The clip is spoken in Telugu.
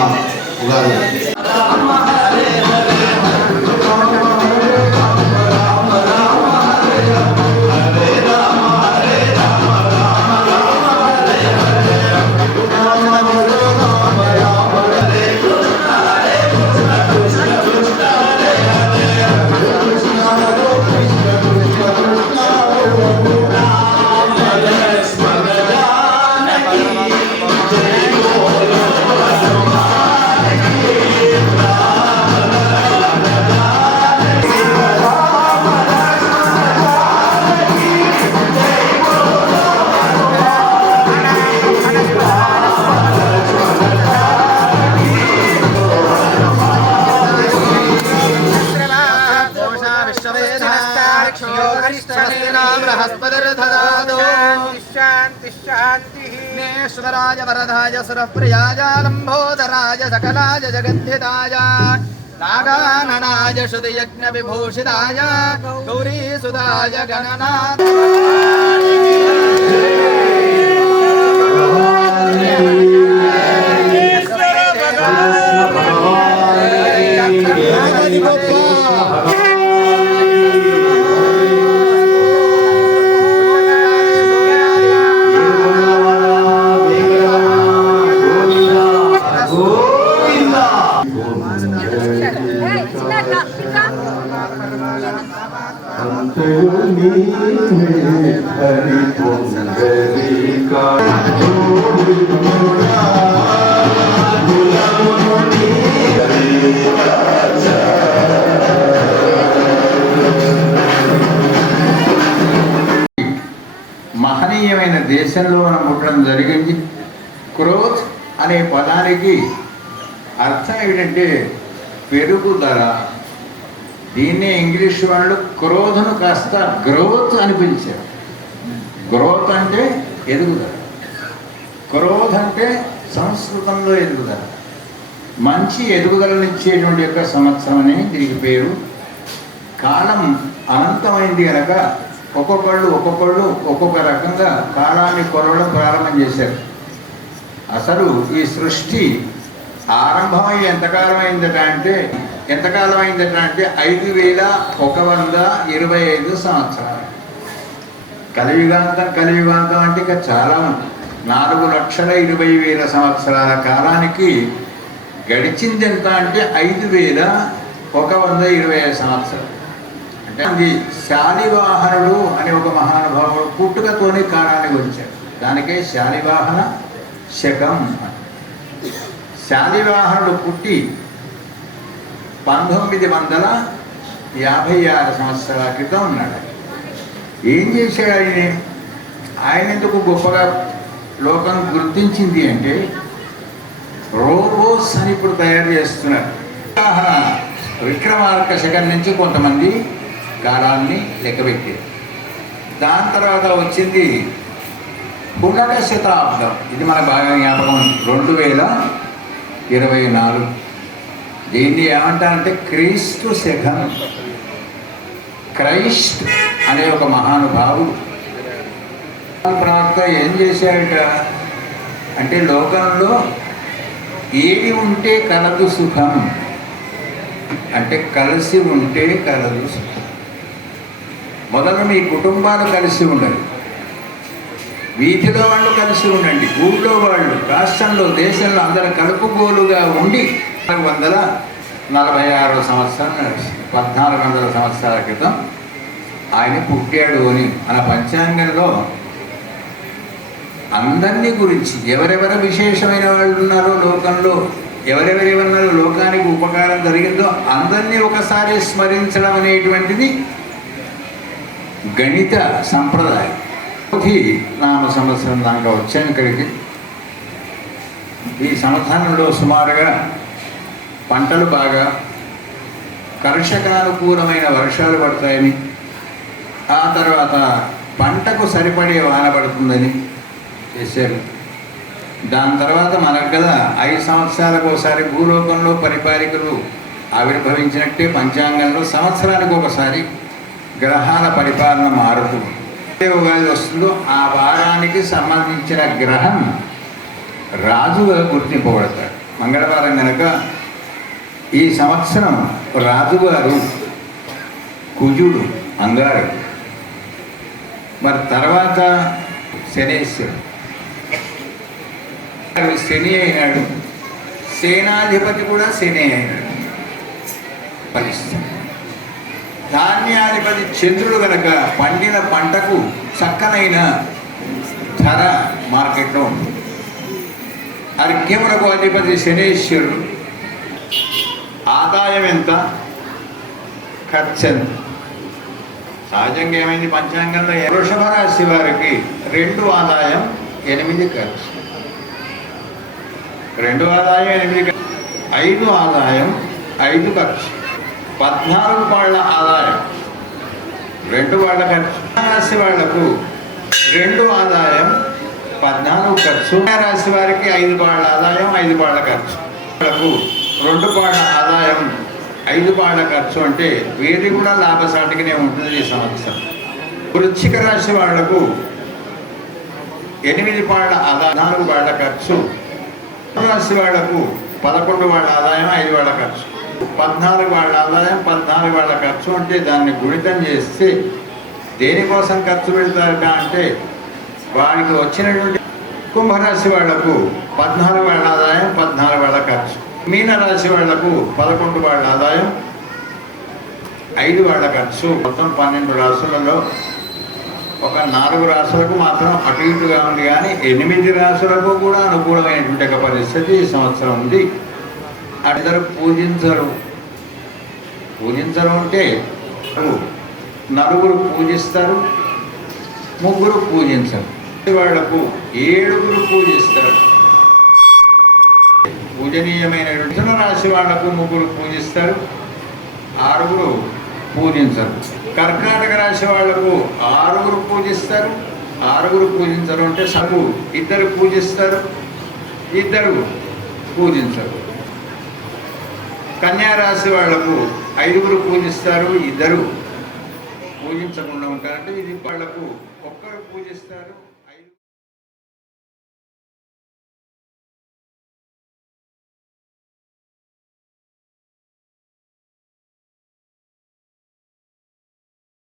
நாம் புகார் विश्वेश्वराय वरदाय सुरप्रियाय लम्बोदराय सकलाय जगद्धिताय नागाननाय श्रुतियज्ञविभूषिताय गौरीसुताय गणनाथ మహనీయమైన దేశంలో మనం పుట్టడం జరిగింది. క్రోత్ అనే పదానికి అర్థం ఏమిటంటే పెరుగుదల దీన్నే ఇంగ్లీష్ వాళ్ళు క్రోధను కాస్త గ్రోత్ అని పిలిచారు. గ్రోత్ అంటే ఎదుగుదల. క్రోధ్ అంటే సంస్కృతంలో ఎదుగుదల. మంచి ఎదుగుదలనిచ్చేటువంటి యొక్క సంవత్సరం అని దీనికి పేరు. కాలం అనంతమైంది కనుక ఒక్కొక్కళ్ళు ఒక్కొక్కళ్ళు ఒక్కొక్క రకంగా కాలాన్ని కొలవడం ప్రారంభం చేశారు. అసలు ఈ సృష్టి ఆరంభమై ఎంతకాలం అయిందట అంటే ఎంతకాలం అయిందట అంటే ఐదు వేల ఒక వంద ఇరవై ఐదు సంవత్సరాలు. కలియుగాంతం కలియుగాంతం అంటే ఇక చాలా నాలుగు లక్షల ఇరవై వేల సంవత్సరాల కాలానికి గడిచింది ఎంత అంటే ఐదు వేల ఒక వంద ఇరవై ఐదు సంవత్సరాలు. అంటే అది శాలివాహనుడు అనే ఒక మహానుభావుడు పుట్టుకతోనే కాలానికి వచ్చాడు. దానికే శాలివాహన శకం శాలివాహనుడు పుట్టి పంతొమ్మిది వందల యాభై ఆరు సంవత్సరాల క్రితం ఉన్నాడు. ఏం చేశాడు ఆయన? ఆయన ఎందుకు గొప్పగా లోకం గుర్తించింది అంటే రోబోస్ అని ఇప్పుడు తయారు చేస్తున్నారు. విక్రమార్క శకం నుంచి కొంతమంది గాలాన్ని లెక్కబెట్టారు దాని తర్వాత వచ్చింది పునక శతాబ్దం. ఇది మన బాగా జ్ఞాపకం రెండు వేల ఇరవై నాలుగు. దీన్ని ఏమంటారంటే క్రీస్తు శకం. క్రైస్ట్ అనే ఒక మహానుభావుడు ప్రవక్త ఏం చేశాడట? అంటే లోకంలో ఏది ఉంటే కలదు సుఖం. అంటే కలిసి ఉంటే కలదు సుఖం. మొదలు మీ కుటుంబాలు కలిసి ఉండాలి వీధిలో వాళ్ళు కలిసి ఉండండి. ఊళ్ళో వాళ్ళు రాష్ట్రంలో దేశంలో అందరూ కలుపుగోలుగా ఉండి నాలుగు వందల నలభై ఆరో సంవత్సరం నడిచింది. పద్నాలుగు వందల సంవత్సరాల క్రితం ఆయన పుట్టాడు అని. మన పంచాంగంలో అందరినీ గురించి ఎవరెవరు విశేషమైన వాళ్ళు ఉన్నారో లోకంలో ఎవరెవరి ఉన్నారో లోకానికి ఉపకారం జరిగిందో అందరినీ ఒకసారి స్మరించడం అనేటువంటిది గణిత సంప్రదాయం. నామ సంవత్సరం దాకా వచ్చాను ఇక్కడికి. ఈ సంవత్సరంలో సుమారుగా పంటలు బాగా కర్షకానుకూలమైన వర్షాలు పడతాయని ఆ తర్వాత పంటకు సరిపడే వాన పడుతుందని చేశారు. దాని తర్వాత మనకు కదా ఐదు సంవత్సరాలకు ఒకసారి భూలోకంలో పరిపాలికులు ఆవిర్భవించినట్టే పంచాంగంలో సంవత్సరానికి ఒకసారి గ్రహాల పరిపాలన మారుతుంది ఏ ఉగాది వస్తుందో ఆ వారానికి సంబంధించిన గ్రహం రాజుగా గుర్తింపబడతాడు. మంగళవారం కనుక ఈ సంవత్సరం రాజుగారు కుజుడు అంగారు మరి తర్వాత శనేశ్వరుడు. శని అయినాడు. సేనాధిపతి కూడా శని అయినాడు. పరిస్థితి ధాన్యాధిపతి చంద్రుడు కనుక పండిన పంటకు చక్కనైన ధర మార్కెట్లో ఉంది. అర్ఘ్యములకు అధిపతి శనేశ్వరుడు. ఆదాయం ఎంత? ఖర్చు ఎంత? సహజంగా ఏమైంది? పంచాంగంలో వృషభ రాశి వారికి రెండు ఆదాయం ఎనిమిది ఖర్చు. రెండు ఆదాయం ఎనిమిది ఐదు ఆదాయం ఐదు ఖర్చు. పద్నాలుగు వాళ్ళ ఆదాయం రెండు వాళ్ళ ఖర్చు. రాశి వాళ్ళకు రెండు ఆదాయం పద్నాలుగు ఖర్చు. రాశి వారికి ఐదు వాళ్ళ ఆదాయం ఐదు వాళ్ళ ఖర్చు. వాళ్ళకు రెండు వాళ్ళ ఆదాయం ఐదు వాళ్ళ ఖర్చు అంటే వీరి కూడా లాభసాటిగానే ఉంటుంది ఈ సంవత్సరం. వృచ్చిక రాశి వాళ్ళకు ఎనిమిది వాళ్ళ ఆదాయం నాలుగు వాళ్ళ ఖర్చు. రాశి వాళ్ళకు పదకొండు వాళ్ళ ఆదాయం ఐదు వాళ్ళ ఖర్చు. పద్నాలుగు వాళ్ళ ఆదాయం పద్నాలుగు వాళ్ళ ఖర్చు అంటే దాన్ని గుణితం చేస్తే దేనికోసం ఖర్చు పెడతారట అంటే వారికి వచ్చినటువంటి కుంభరాశి వాళ్ళకు పద్నాలుగు వాళ్ళ ఆదాయం పద్నాలుగు వాళ్ళ ఖర్చు. మీనరాశి వాళ్ళకు పదకొండు వాళ్ళ ఆదాయం ఐదు వాళ్ళ ఖర్చు. మొత్తం పన్నెండు రాశులలో ఒక నాలుగు రాశులకు మాత్రం అటు ఇటుగా ఉంది కానీ ఎనిమిది రాసులకు కూడా అనుకూలమైనటువంటి ఒక పరిస్థితి ఈ సంవత్సరం ఉంది. అందరూ పూజించరు. పూజించరు అంటే నలుగురు పూజిస్తారు ముగ్గురు పూజించరు. వాళ్ళకు ఏడుగురు పూజిస్తారు. పూజనీయమైనటువంటి మిథున రాశి వాళ్ళకు ముగ్గురు పూజిస్తారు ఆరుగురు పూజించరు. కర్ణాటక రాశి వాళ్ళకు ఆరుగురు పూజిస్తారు ఆరుగురు పూజించరు అంటే సగు ఇద్దరు పూజిస్తారు ఇద్దరు పూజించరు. కన్యా రాశి వాళ్ళకు ఐదుగురు పూజిస్తారు ఇద్దరు పూజించకుండా ఉంటారంటే ఇది వాళ్ళకు ఒక్కరు పూజిస్తారు.